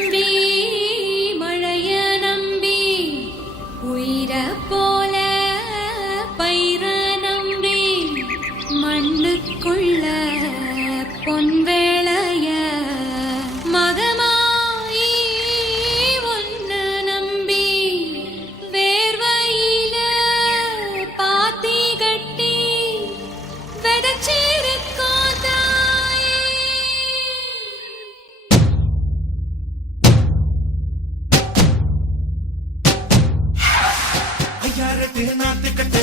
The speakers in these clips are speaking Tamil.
நம்பி மழைய நம்பி உயிர போல பயிர நம்பி மண்ணுக்குள்ள பொன்வேளைய மகமாயி ஒன்னு நம்பி வேர்வையில பாத்தி கட்டி வெதச்சிருக்கோ தாயே. ஐயாரட்டு நாத்துக்கட்டு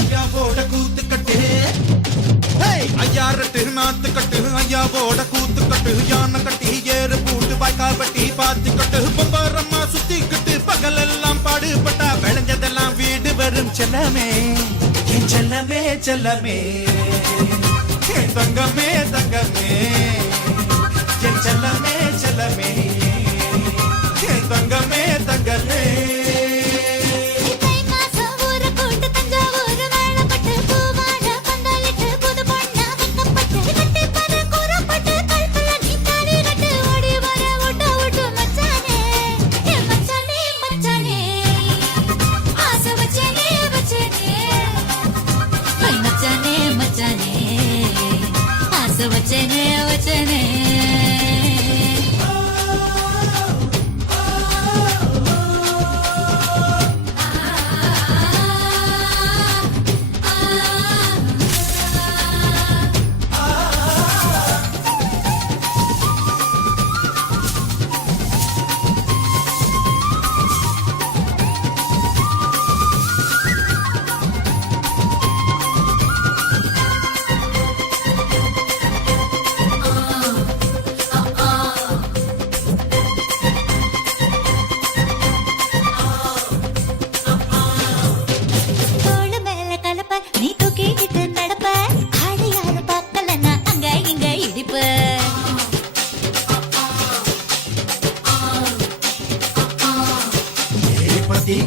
ஐயாவோட கூத்துக்கட்டு ஐயாரட்டு நாத்துக்கட்டு ஐயாவோட கூத்துக்கட்டு யானை கட்டி ஏறு பூட்டு வாய்க்கால் பட்டி பாத்துக்கட்டு பொம்பரம்மா சுத்திக்கிட்டு பகலெல்லாம் பாடுபட்டா விளைஞ்சதெல்லாம் வீடு வரும் செல்லமே என் செல்லமே செல்லமே என் தங்கமே தங்கமே என் செல்லமே செல்லமே என் தங்கமே தங்கமே. வச்சனே வச்சனே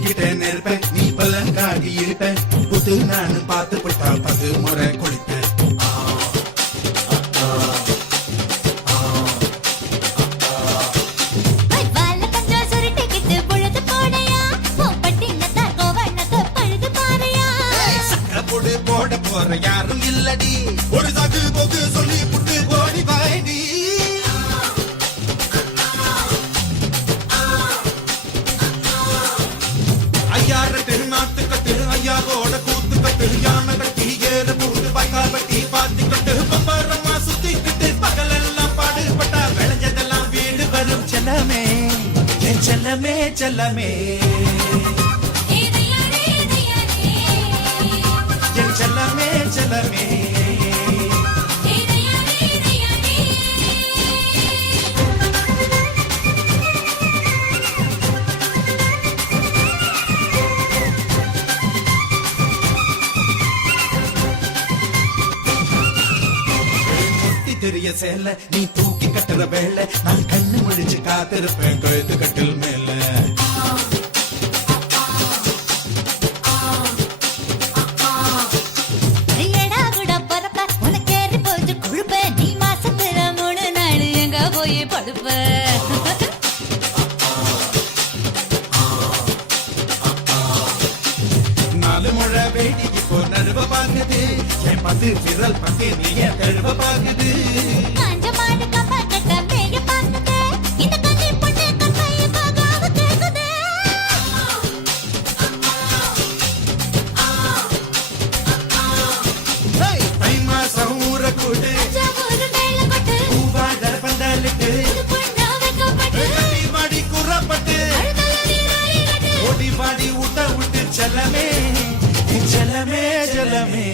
கிட்ட நிற்பேன் நீ பலங்காடி இருப்பேன் புத்து நான் பார்த்து பட்டா 10 முறை குளிப்பேன். போட போற யாரும் இல்லடி ஒரு சாக்கு போக்கு சொல்லி புட்டு ஓடி வாடி. ஐயாரட்டு நாத்துக்கட்டு ஐயாவோட கூத்துக்கட்டு யானை கட்டி ஏறு பூட்டு வாய்க்கால் பட்டி பாத்திக்கட்டு பம்பரம்மா சுத்திக்கிட்டு பகலெல்லாம் பாடுபட்டா விளைஞ்சதெல்லாம் வீடு வரும் செல்லமே என் செல்லமே செல்லமே என் செல்லமே செல்லமே. தெரிய சேல நீ தூக்கி கட்டுற வேலை நான் கண்ணு முடிச்சு காத்திருப்பேன் கழுத்து கட்டில் மேல. படுப்ப நாலு முழை வேடி இப்போ நடுவ பாக்குது என் பத்து விரல் பத்தி நீ என் தழுவ பாக்குது. ஓடி வாடி ஊட்ட விட்டு செல்லமே செல்லமே செல்லமே.